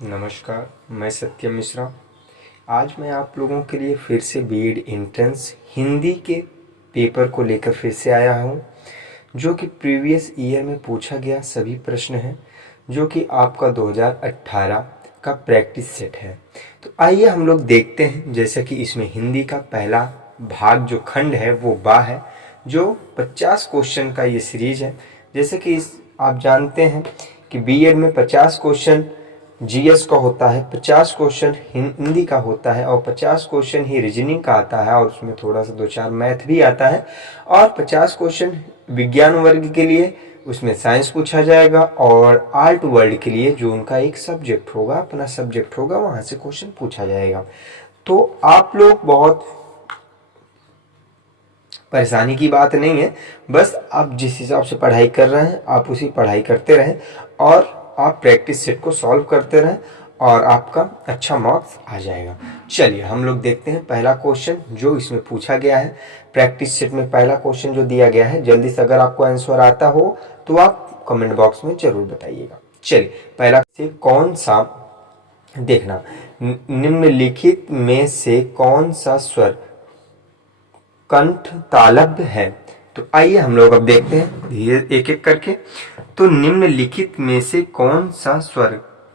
नमस्कार, मैं सत्यम मिश्रा। आज मैं आप लोगों के लिए फिर से बीएड एंट्रेंस हिंदी के पेपर को लेकर फिर से आया हूँ, जो कि प्रीवियस ईयर में पूछा गया सभी प्रश्न हैं, जो कि आपका 2018 का प्रैक्टिस सेट है। तो आइए हम लोग देखते हैं। जैसे कि इसमें हिंदी का पहला भाग जो खंड है वो बा है, जो 50 क्वेश्चन का ये सीरीज है। जैसे कि आप जानते हैं कि बीएड में 50 क्वेश्चन जीएस का होता है, 50 क्वेश्चन हिंदी का होता है और 50 क्वेश्चन ही रीजनिंग का आता है, और उसमें थोड़ा सा 2-4 मैथ भी आता है, और 50 क्वेश्चन विज्ञान वर्ग के लिए उसमें साइंस पूछा जाएगा, और आर्ट वर्ल्ड के लिए जो उनका एक सब्जेक्ट होगा, अपना सब्जेक्ट होगा, वहाँ से क्वेश्चन पूछा जाएगा। तो आप लोग बहुत परेशानी की बात नहीं है, बस आप जिस हिसाब से पढ़ाई कर रहे हैं आप उसी पढ़ाई करते रहें, और आप प्रैक्टिस सेट को सॉल्व करते रहें और आपका अच्छा मार्क्स आ जाएगा। चलिए हम लोग देखते हैं पहला क्वेश्चन जो इसमें पूछा गया है। प्रैक्टिस सेट में पहला क्वेश्चन जो दिया गया है, जल्दी से अगर आपको आंसर आता हो तो आप कमेंट बॉक्स में जरूर बताइएगा। चलिए पहला से कौन सा देखना, निम्नलिखित में से कौन सा स्वर कंठ तालव्य है। तो आइए हम लोग अब देखते हैं धीरे एक एक करके। तो निम्नलिखित में से कौन सा स्वर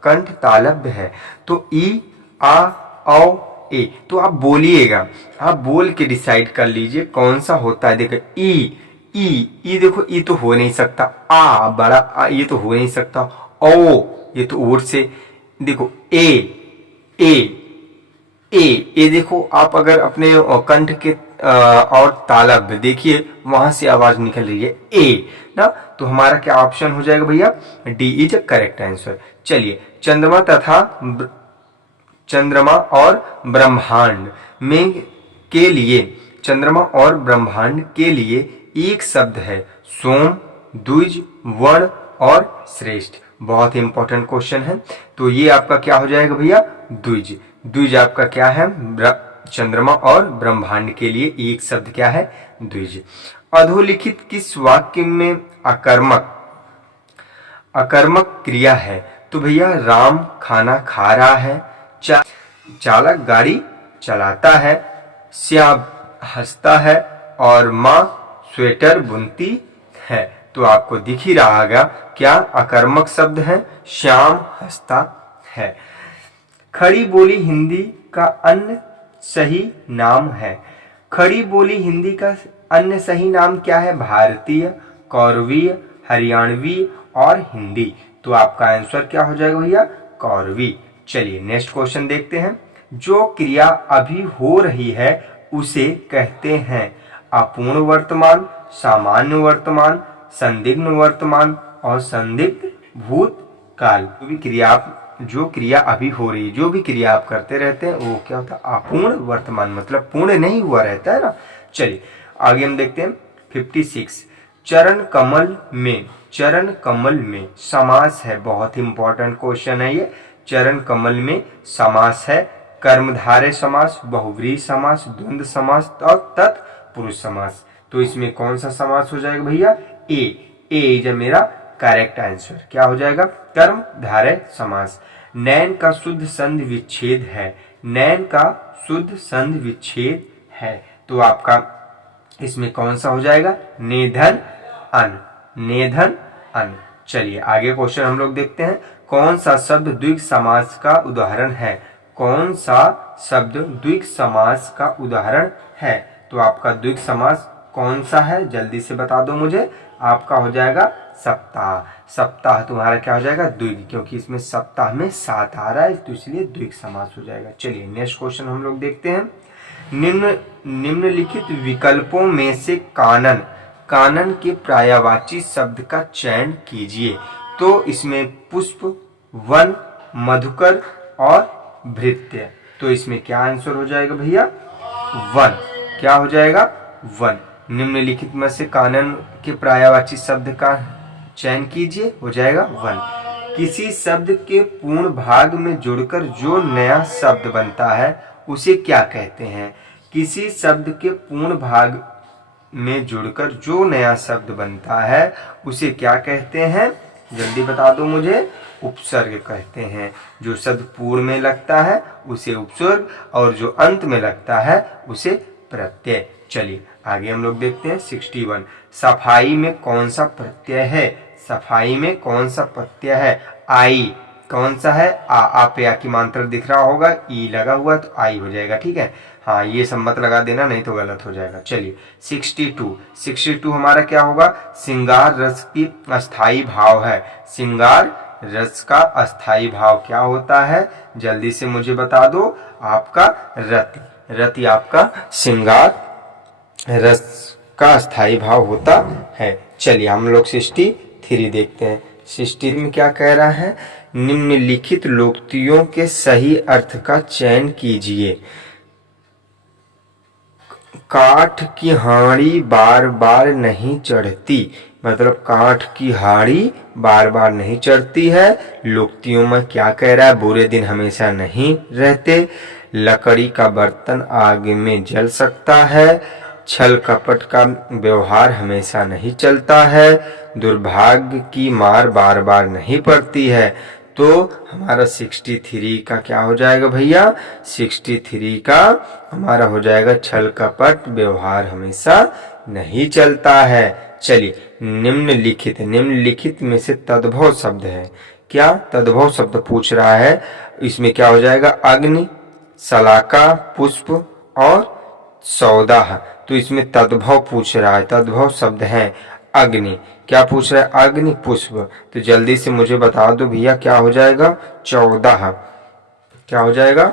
कंठ तालव्य है। तो ई, आ, औ, ए। तो आप बोलिएगा, आप बोल के डिसाइड कर लीजिए कौन सा होता है। देखो ई, ई देखो, ई तो हो नहीं सकता। आ बड़ा आ, ये तो हो नहीं सकता। ओ, ये तो ओर से। देखो ए, ए, ए देखो, आप अगर अपने कंठ के और तालव्य देखिए, वहां से आवाज निकल रही है ए ना। तो हमारा क्या ऑप्शन हो जाएगा भैया, डी इज करेक्ट आंसर। चलिए चंद्रमा और ब्रह्मांड में के लिए, चंद्रमा और ब्रह्मांड के लिए एक शब्द है सोम, द्विज, वर्ण और श्रेष्ठ। बहुत ही इंपॉर्टेंट क्वेश्चन है। तो ये आपका क्या हो जाएगा भैया, द्विज। द्विज आपका क्या है, चंद्रमा और ब्रह्मांड के लिए एक शब्द क्या है, द्विज। अधोलिखित किस वाक्य में अकर्मक क्रिया है। तो भैया राम खाना खा रहा है, चालक गाड़ी चलाता है, श्याम हंसता है, और माँ स्वेटर बुनती है। तो आपको दिख ही रहा होगा क्या अकर्मक शब्द है, श्याम हंसता है। खड़ी बोली हिंदी का अन्य सही नाम है। खड़ी बोली हिंदी का अन्य सही नाम क्या है, भारतीय, कौरवीय, हरियाणवी और हिंदी। तो आपका आंसर क्या हो जाएगा भैया, कौरवी। चलिए नेक्स्ट क्वेश्चन देखते हैं। जो क्रिया अभी हो रही है उसे कहते हैं अपूर्ण वर्तमान, सामान्य वर्तमान, संदिग्ध वर्तमान और संदिग्ध भूतकाल। जो क्रिया अभी हो रही है, जो भी क्रिया आप करते रहते हैं वो क्या होता है, अपूर्ण वर्तमान, मतलब पूर्ण नहीं हुआ रहता है ना। चलिए आगे हम देखते हैं 56। चरण कमल में समास है। बहुत ही इंपॉर्टेंट क्वेश्चन है ये। चरण कमल में समास है कर्मधारय समास, बहुव्रीहि समास, द्वंद्व समास और तत्पुरुष समास। तो इसमें कौन सा समास हो जाएगा भैया, ए इज मेरा करेक्ट आंसर। क्या हो जाएगा, कर्मधारय समास। नैन का शुद्ध संधि विच्छेद है, नैन का शुद्ध संधि विच्छेद है। तो आपका इसमें कौन सा हो जाएगा, नेधन अन, नेधन अन। चलिए आगे क्वेश्चन हम लोग देखते हैं। कौन सा शब्द द्विग समास का उदाहरण है। कौन सा शब्द द्विग समास का उदाहरण है। तो आपका द्विग समास कौन सा है, जल्दी से बता दो मुझे। आपका हो जाएगा सप्ताह। सप्ताह तुम्हारा क्या हो जाएगा, द्विग, क्योंकि इसमें सप्ताह में 7 आ रहा है, तो इसलिए द्विग समास हो जाएगा। चलिए नेक्स्ट क्वेश्चन हम लोग देखते हैं। निम्नलिखित विकल्पों में से कानन के पर्यायवाची शब्द का चयन कीजिए। तो इसमें पुष्प, वन, मधुकर और भृत्य। तो इसमें क्या आंसर हो जाएगा भैया, वन। क्या हो जाएगा, वन। निम्नलिखित में से कानन के पर्यायवाची शब्द का चयन कीजिए, हो जाएगा वन। किसी शब्द के पूर्ण भाग में जुड़कर जो नया शब्द बनता है उसे क्या कहते हैं। किसी शब्द के पूर्ण भाग में जुड़कर जो नया शब्द बनता है उसे क्या कहते हैं, जल्दी बता दो मुझे। उपसर्ग कहते हैं। जो शब्द पूर्व में लगता है उसे उपसर्ग और जो अंत में लगता है उसे प्रत्यय। चलिए आगे हम लोग देखते हैं 61। सफाई में कौन सा प्रत्यय है? सफाई में कौन सा प्रत्यय है? आई। कौन सा है? आ पे आ की मात्रा दिख रहा होगा, ई लगा हुआ तो आई हो जाएगा। ठीक है, हाँ ये सब मत लगा देना नहीं तो गलत हो जाएगा। चलिए 62 हमारा क्या होगा? श्रृंगार रस की अस्थाई भाव है। श्रृंगार रस का अस्थाई भाव क्या होता है? जल्दी से मुझे बता दो। आपका रति। रति आपका श्रृंगार रस का अस्थाई भाव होता है। चलिए हम लोग 63 देखते हैं। 63 में क्या कह रहा है? निम्नलिखित लोकोक्तियों के सही अर्थ का चयन कीजिए। काठ की हांडी बार बार नहीं चढ़ती, मतलब काठ की हांडी बार बार नहीं चढ़ती है। लोकोक्तियों में क्या कह रहा है? बुरे दिन हमेशा नहीं रहते। लकड़ी का बर्तन आग में जल सकता है। छल कपट का व्यवहार हमेशा नहीं चलता है। दुर्भाग्य की मार बार बार नहीं पड़ती है। तो हमारा 63 का क्या हो जाएगा भैया? 63 का हमारा हो जाएगा छल कपट व्यवहार हमेशा नहीं चलता है। चलिए निम्नलिखित में से तद्भव शब्द है। क्या तद्भव शब्द पूछ रहा है? इसमें क्या हो जाएगा? अग्नि, शलाका, पुष्प और सौदाह। तो इसमें तद्भव पूछ रहा है। तद्भव शब्द है अग्नि। क्या पूछ रहा है? अग्नि, पुष्प। तो जल्दी से मुझे बता दो भैया क्या हो जाएगा? 14। क्या हो जाएगा?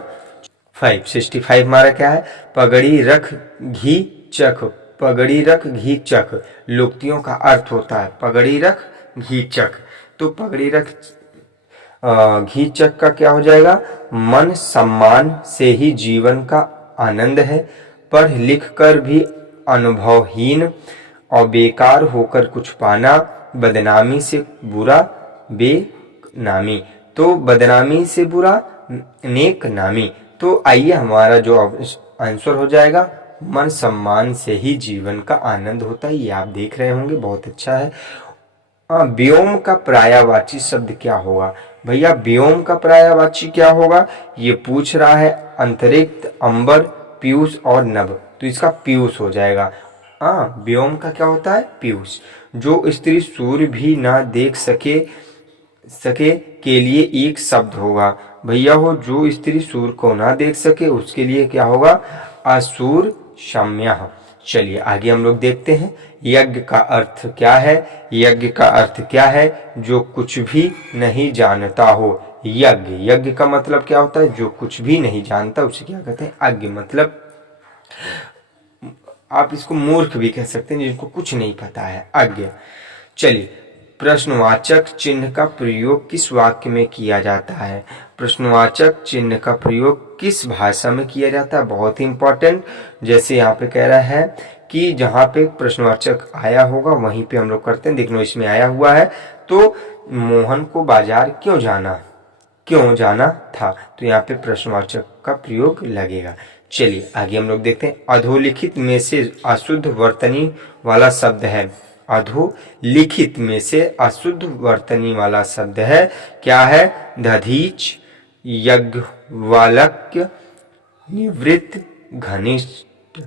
65 हमारा क्या है? पगड़ी रख घी चख। पगड़ी रख घी चख लोकोक्तियों का अर्थ होता है पगड़ी रख घी चख। तो पगड़ी रख घी चख का क्या हो जाएगा? मन सम्मान से ही जीवन का आनंद है। पढ़ लिख कर भी अनुभवहीन और बेकार होकर कुछ पाना, बदनामी से बुरा बेनामी। तो बदनामी से बुरा नेक नामी। तो आइए हमारा जो आंसर हो जाएगा मन सम्मान से ही जीवन का आनंद होता है। ये आप देख रहे होंगे, बहुत अच्छा है। व्योम का पर्यायवाची शब्द क्या होगा? भैया व्योम का पर्यायवाची क्या होगा? ये पूछ रहा है। अंतरिक्ष, अंबर, पीयूष और नभ। तो इसका पीयूष हो जाएगा। व्योम का क्या होता है? पीयूष। जो स्त्री सूर्य भी ना देख सके के लिए एक शब्द होगा। भैया हो जो स्त्री सूर्य को ना देख सके उसके लिए क्या होगा? असूर शम्यः। चलिए आगे हम लोग देखते हैं। यज्ञ का अर्थ क्या है? यज्ञ का अर्थ क्या है? जो कुछ भी नहीं जानता हो। यज्ञ का मतलब क्या होता है? जो कुछ भी नहीं जानता उसे क्या कहते हैं? अज्ञ। मतलब आप इसको मूर्ख भी कह सकते हैं, जिनको कुछ नहीं पता है, अज्ञ। चलिए प्रश्नवाचक चिन्ह का प्रयोग किस वाक्य में किया जाता है? प्रश्नवाचक चिन्ह का प्रयोग किस भाषा में किया जाता है? बहुत ही इंपॉर्टेंट। जैसे यहाँ पे कह रहा है कि जहाँ पे प्रश्नवाचक आया होगा वहीं पे हम लोग करते हैं। देख लो इसमें आया हुआ है। तो मोहन को बाजार क्यों जाना था? तो यहाँ पे प्रश्नवाचक का प्रयोग लगेगा। चलिए आगे हम लोग देखते हैं। अधोलिखित में से अशुद्ध वर्तनी वाला शब्द है। अधोलिखित में से अशुद्ध वर्तनी वाला शब्द है क्या है? दधीच, यज्ञवालक्य, निवृत्त, घनिष्ठ।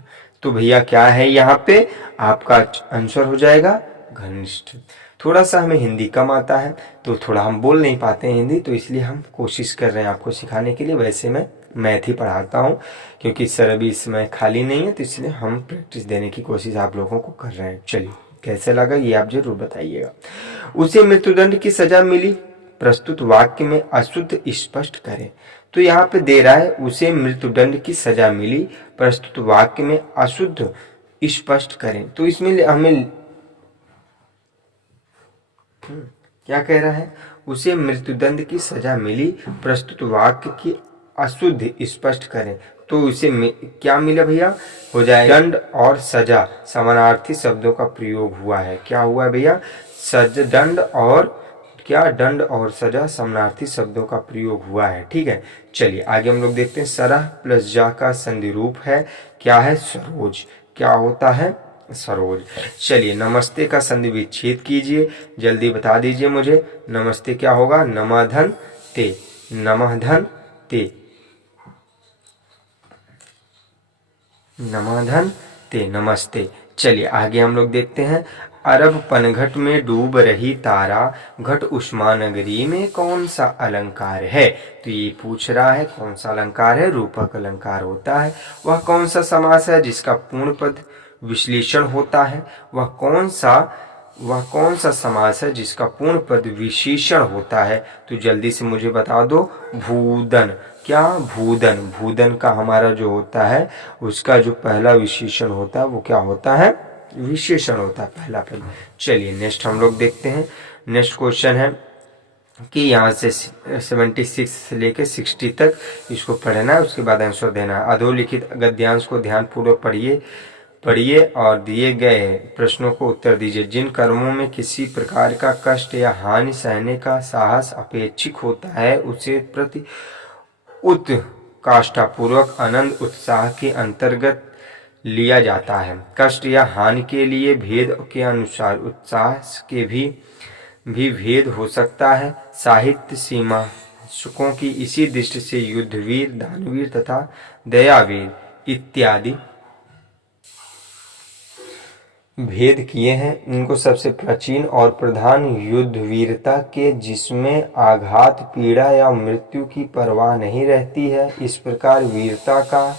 तो भैया क्या है यहाँ पे? आपका आंसर हो जाएगा घनिष्ठ। थोड़ा सा हमें हिंदी कम आता है तो थोड़ा हम बोल नहीं पाते हैं हिंदी, तो इसलिए हम कोशिश कर रहे हैं आपको सिखाने के लिए। वैसे मैं मैथ ही पढ़ाता हूँ क्योंकि सर अभी इस समय खाली नहीं है, तो इसलिए हम प्रैक्टिस देने की कोशिश आप लोगों को कर रहे हैं। चलिए कैसे लगा ये आप जरूर बताइएगा। उसे मृत्युदंड की सजा मिली, प्रस्तुत वाक्य में अशुद्ध स्पष्ट करें। तो यहाँ पे दे रहा है उसे मृत्युदंड की सजा मिली, प्रस्तुत वाक्य में अशुद्ध स्पष्ट करें। तो इसमें हमें क्या कह रहा है? उसे मृत्युदंड की सजा मिली, प्रस्तुत वाक्य की अशुद्ध स्पष्ट करें। तो उसे क्या मिला भैया? हो जाए दंड और सजा समानार्थी शब्दों का प्रयोग हुआ है। क्या हुआ है भैया? दंड और क्या? दंड और सजा समानार्थी शब्दों का प्रयोग हुआ है। ठीक है, चलिए आगे हम लोग देखते हैं। सरह प्लस जा का संधि रूप है क्या है? सरोज। क्या होता है? सरोज। चलिए नमस्ते का संधि विच्छेद कीजिए, जल्दी बता दीजिए मुझे। नमस्ते क्या होगा? नमधन ते, नमधन ते, नमधन ते, नमस्ते। चलिए आगे हम लोग देखते हैं। अरब पनघट में डूब रही तारा, घट उष्मा नगरी में कौन सा अलंकार है? तो ये पूछ रहा है कौन सा अलंकार है? रूपक अलंकार होता है। वह कौन सा समास है जिसका पूर्ण पद विश्लेषण होता है? वह कौन सा समास है जिसका पूर्ण पद विशेषण होता है? तो जल्दी से मुझे बता दो। भूदन। क्या? भूदन। भूदन का हमारा जो होता है उसका जो पहला विशेषण होता है वो क्या होता है? विशेषण होता है, पहला पद। चलिए नेक्स्ट हम लोग देखते हैं। नेक्स्ट क्वेश्चन है कि यहाँ से 76 से लेके 60 तक इसको पढ़ना है, उसके बाद आंसर देना है। अधोलिखित गद्यांश को ध्यानपूर्वक पढ़िए और दिए गए प्रश्नों को उत्तर दीजिए। जिन कर्मों में किसी प्रकार का कष्ट या हानि सहने का साहस अपेक्षित होता है उसे प्रति उत्काष्ठापूर्वक आनंद उत्साह के अंतर्गत लिया जाता है। कष्ट या हानि के लिए भेद के अनुसार उत्साह के भी भेद हो सकता है। साहित्य सीमांकनों की इसी दृष्टि से युद्धवीर, दानवीर तथा दयावीर इत्यादि भेद किए हैं। इनको सबसे प्राचीन और प्रधान युद्ध वीरता के, जिसमें आघात, पीड़ा या मृत्यु की परवाह नहीं रहती है। इस प्रकार वीरता का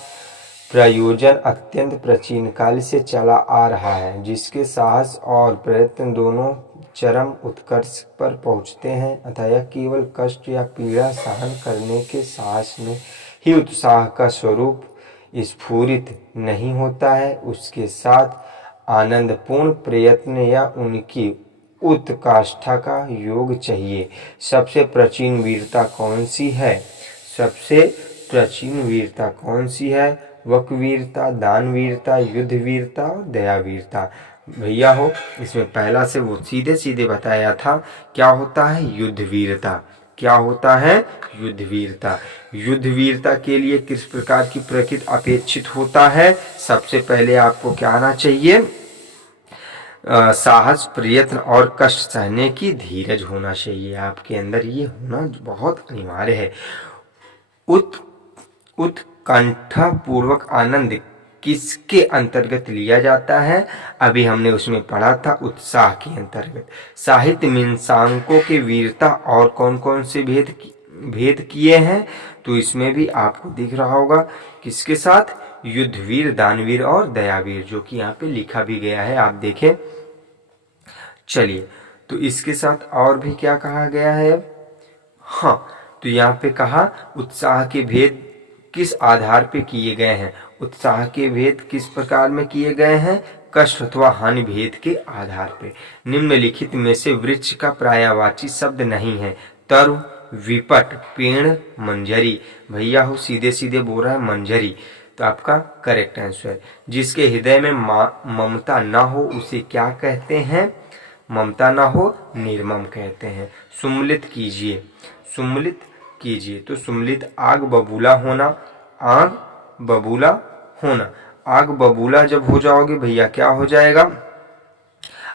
प्रयोजन अत्यंत प्राचीन काल से चला आ रहा है, जिसके साहस और प्रयत्न दोनों चरम उत्कर्ष पर पहुंचते हैं। अतः यह केवल कष्ट या पीड़ा सहन करने के साहस में ही उत्साह का स्वरूप स्फुरित नहीं होता है, उसके साथ आनंदपूर्ण प्रयत्न या उनकी उत्काष्ठा का योग चाहिए। सबसे प्राचीन वीरता कौन सी है? सबसे प्राचीन वीरता कौन सी है? वकवीरता, दानवीरता, युद्ध वीरता और दयावीरता। भैया हो, इसमें पहला से वो सीधे सीधे बताया था क्या होता है? युद्ध वीरता। क्या होता है? युद्ध वीरता। युद्ध वीरता के लिए किस प्रकार की प्रकृति अपेक्षित होता है? सबसे पहले आपको क्या आना चाहिए? साहस, प्रयत्न और कष्ट सहने की धीरज होना चाहिए आपके अंदर, ये होना बहुत अनिवार्य है। उत्कंठा पूर्वक आनंद किसके अंतर्गत लिया जाता है? अभी हमने उसमें पढ़ा था उत्साह के अंतर्गत। साहित्य मीमांसकों के वीरता और कौन कौन से भेद किए हैं? तो इसमें भी आपको दिख रहा होगा किसके साथ? युद्धवीर, दानवीर और दयावीर, जो कि यहाँ पे लिखा भी गया है, आप देखें। चलिए, तो इसके साथ और भी क्या कहा गया है अब? हाँ, तो यहाँ पे कहा उत्साह के भेद किस आधार पे किए गए हैं? उत्साह के भेद किस प्रकार में किए गए हैं? कष्ट अथवा हानि भेद के आधार पे। निम्नलिखित में से वृक्ष का पर्यायवाची शब्द नहीं है। तरु, विपट, पेड़, मंजरी। भैया हो, सीधे सीधे बोल रहा है मंजरी, तो आपका करेक्ट आंसर। जिसके हृदय में ममता न हो उसे क्या कहते हैं? ममता न हो निर्मम कहते हैं। सुम्मिलित कीजिए, सुम्मिलित कीजिए। तो सुम्मिलित आग बबूला होना, आग बबूला होना। आग बबूला जब हो जाओगे भैया क्या हो जाएगा?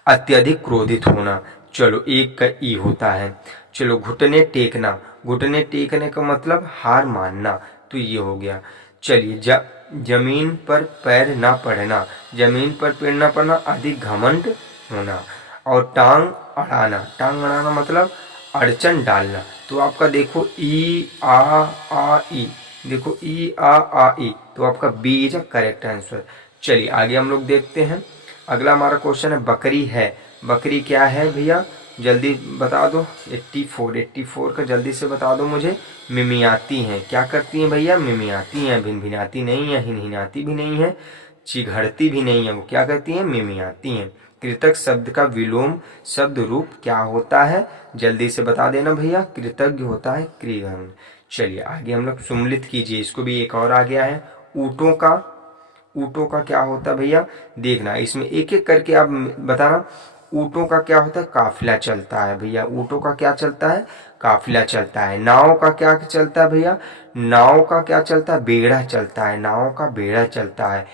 अत्यधिक क्रोधित होना। चलो, एक का ई होता है। चलो, घुटने टेकना। घुटने टेकने का मतलब हार मानना, तो ये हो गया। चलिए, जमीन पर पैर ना पड़ना। जमीन पर पैर ना पड़ना, अधिक घमंड होना। और टांग अड़ाना। टांग अड़ाना मतलब अड़चन डालना। तो आपका देखो ई आ ई, देखो ई आ ई, तो आपका B is a correct answer. चलिए आगे हम लोग देखते हैं। अगला हमारा क्वेश्चन है बकरी है। बकरी क्या है भैया? जल्दी बता दो। 84 का जल्दी से बता दो मुझे। मिमियाती हैं। क्या करती हैं भैया? मिमियाती हैं। भिनभिनाती नहीं है, हिनहिनाती भी नहीं है, चिघड़ती भी नहीं है, वो क्या करती हैं? मिमियाती हैं। कृतज्ञ शब्द का विलोम शब्द रूप क्या होता है? जल्दी से बता देना भैया। कृतज्ञ होता है कृतघ्न। चलिए आगे हम लोग सुम्मिलित कीजिए। इसको भी एक और आ गया है। ऊँटों का क्या होता है भैया? देखना, इसमें एक एक करके आप बताना। ऊँटों का क्या होता है? काफिला चलता है भैया। ऊँटों का क्या चलता है? काफिला चलता है। नाव का क्या चलता है भैया? नाव का क्या चलता है? बेड़ा चलता है। नाव का बेड़ा चलता है।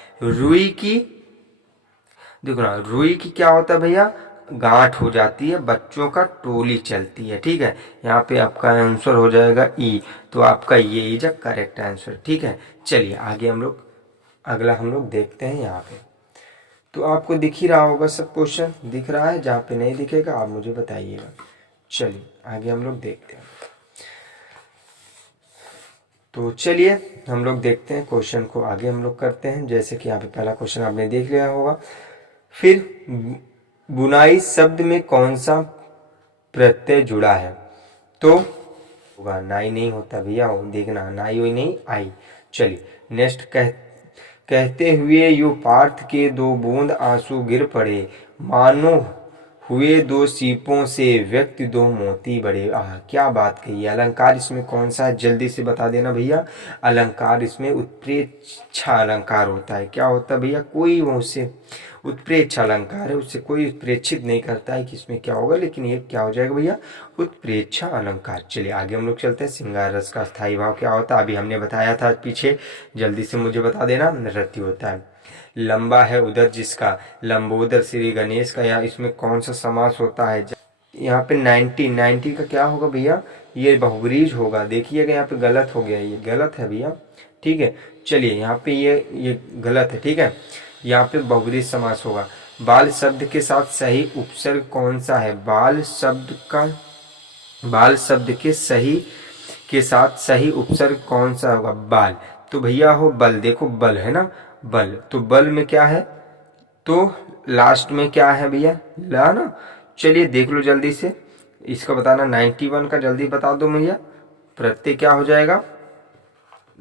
देखो ना, रुई की क्या होता है भैया, गांठ हो जाती है, बच्चों का टोली चलती है। ठीक है, यहाँ पे आपका आंसर हो जाएगा ई। तो आपका ये इज अ करेक्ट आंसर। ठीक है, चलिए आगे हम लोग अगला हम लोग देखते हैं। यहाँ पे तो आपको दिख ही रहा होगा सब क्वेश्चन, दिख रहा है? जहाँ पे नहीं दिखेगा आप मुझे बताइएगा। चलिए आगे हम लोग देखते हैं। तो चलिए हम लोग देखते हैं क्वेश्चन को, आगे हम लोग करते हैं। जैसे कि यहाँ पे पहला क्वेश्चन आपने देख लिया होगा। फिर बुनाई शब्द में कौन सा प्रत्यय जुड़ा है? तो होगा नाई नहीं होता भैया, देखना नाई हुई नहीं आई। चलिए नेक्स्ट कहते हुए यो पार्थ के दो बूंद आंसू गिर पड़े, मानो हुए दो सीपों से व्यक्ति दो मोती बड़े। क्या बात कही है। अलंकार इसमें कौन सा है, जल्दी से बता देना भैया। अलंकार इसमें उत्प्रेक्षा अलंकार होता है। क्या होता है भैया, कोई उससे उत्प्रेक्षा अलंकार है, उससे कोई उत्प्रेक्षित नहीं करता है कि इसमें क्या होगा, लेकिन ये क्या हो जाएगा भैया, उत्प्रेक्षा अलंकार। चलिए आगे हम लोग चलते हैं। श्रृंगार रस का स्थायी भाव क्या होता है, अभी हमने बताया था पीछे, जल्दी से मुझे बता देना। नृत्य होता है। लंबा है उदर जिसका, लंबोदर श्री गणेश का। यहाँ इसमें कौन सा समास होता है? यहाँ पे 90 का क्या होगा भैया, ये बहुब्रीज होगा। देखिएगा यहाँ पे गलत हो गया, ये गलत है भैया। ठीक है, चलिए यहाँ पे ये गलत है। ठीक है, यहाँ पे बहुब्रीज समास होगा। बाल शब्द के साथ सही उपसर्ग कौन सा है? बाल शब्द के साथ सही उपसर्ग कौन सा होगा? बाल। तो भैया हो बल, देखो बल है ना, बल। तो बल में क्या है, तो लास्ट में क्या है भैया, ला ना। चलिए देख लो जल्दी से, इसका बताना। 91 का जल्दी बता दो भैया। प्रत्यय क्या हो जाएगा,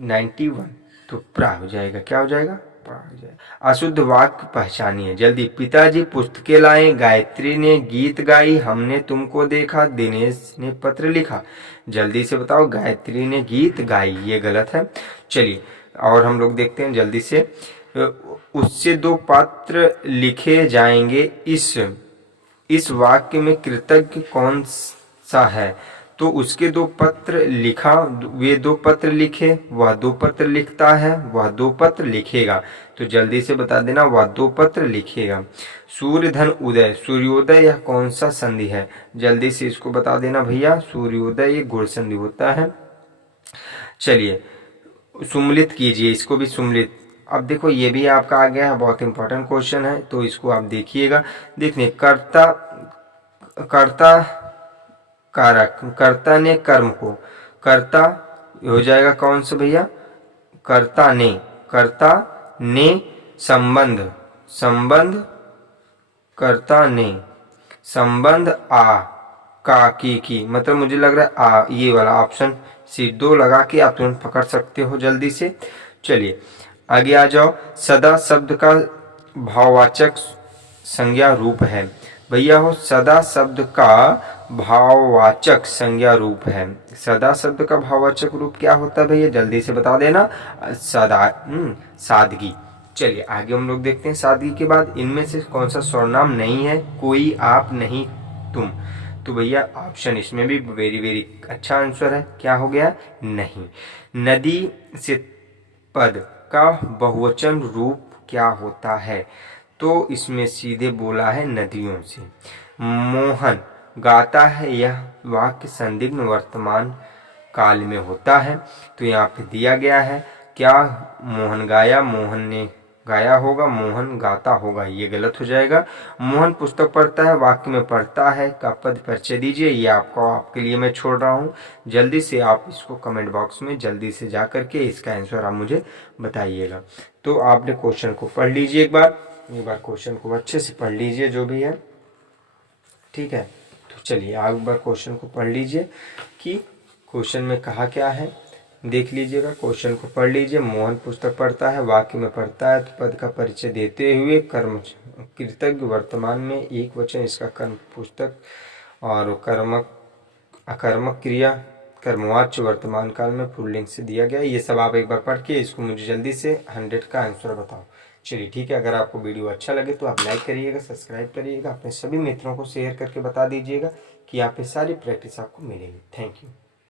91 तो प्रा हो जाएगा। क्या हो जाएगा, प्रा हो जाएगा। अशुद्ध वाक्य पहचानिए जल्दी। पिताजी पुस्तकें लाए, गायत्री ने गीत गाई, हमने तुमको देखा, दिनेश ने पत्र लिखा। जल्दी से बताओ, गायत्री ने गीत गाई, ये गलत है। चलिए और हम लोग देखते हैं जल्दी से। उससे दो पत्र लिखे जाएंगे, इस वाक्य में कृतज्ञ कौन सा है? तो उसके दो पत्र लिखा, वे दो पत्र लिखे, वह दो पत्र लिखता है, वह दो पत्र लिखेगा। तो जल्दी से बता देना, वह दो पत्र लिखेगा। सूर्य धन उदय, सूर्योदय यह कौन सा संधि है? जल्दी से इसको बता देना भैया। सूर्योदय ये गुण संधि होता है। चलिए सुम्मिलित कीजिए, इसको भी सुम्मिलित। अब देखो ये भी आपका आ गया है, बहुत इंपॉर्टेंट क्वेश्चन है, तो इसको आप देखिएगा। देखने कर्ता कारक, कर्ता ने कर्म को, कर्ता हो जाएगा कौन सा भैया, कर्ता ने संबंध, कर्ता ने संबंध आ का की, मतलब मुझे लग रहा है आ, ये वाला ऑप्शन सी। दो लगा के आप तुरंत पकड़ सकते हो जल्दी से। चलिए आगे आ जाओ। सदा शब्द का भाववाचक संज्ञा रूप है भैया हो, सदा शब्द का भाववाचक संज्ञा रूप है। सदा शब्द का भाववाचक रूप क्या होता है भैया, जल्दी से बता देना। सदा सादगी। चलिए आगे हम लोग देखते हैं। सादगी के बाद इनमें से कौन सा सर्वनाम नहीं है? कोई, आप, नहीं, तुम। तो भैया ऑप्शन इसमें भी वेरी वेरी अच्छा आंसर है। क्या हो गया, नहीं। नदी से पद का बहुवचन रूप क्या होता है? तो इसमें सीधे बोला है नदियों से। मोहन गाता है, यह वाक्य संदिग्ध वर्तमान काल में होता है। तो यहाँ पे दिया गया है क्या, मोहन गाया, मोहन ने गाया होगा, मोहन गाता होगा, ये गलत हो जाएगा। मोहन पुस्तक पढ़ता है, वाक्य में पढ़ता है का पद परिचय दीजिए, ये आपके लिए मैं छोड़ रहा हूँ। जल्दी से आप इसको कमेंट बॉक्स में जल्दी से जा करके इसका आंसर आप मुझे बताइएगा। तो आपने क्वेश्चन को पढ़ लीजिए एक बार क्वेश्चन को अच्छे से पढ़ लीजिए जो भी है, ठीक है। तो चलिए आप एक बार क्वेश्चन को पढ़ लीजिए कि क्वेश्चन में कहा क्या है, देख लीजिएगा। क्वेश्चन को पढ़ लीजिए। मोहन पुस्तक पढ़ता है, वाक्य में पढ़ता है, तो पद का परिचय देते हुए कर्म कृतज्ञ वर्तमान में एक वचन, इसका कर्म पुस्तक, और कर्मक अकर्मक क्रिया कर्मवाच्य वर्तमान काल में पुल्लिंग से दिया गया। ये सब आप एक बार पढ़ के इसको मुझे जल्दी से 100 का आंसर बताओ। चलिए ठीक है। अगर आपको वीडियो अच्छा लगे तो आप लाइक करिएगा, सब्सक्राइब करिएगा, अपने सभी मित्रों को शेयर करके बता दीजिएगा कि यहाँ पे सारी प्रैक्टिस आपको मिलेगी। Thank you.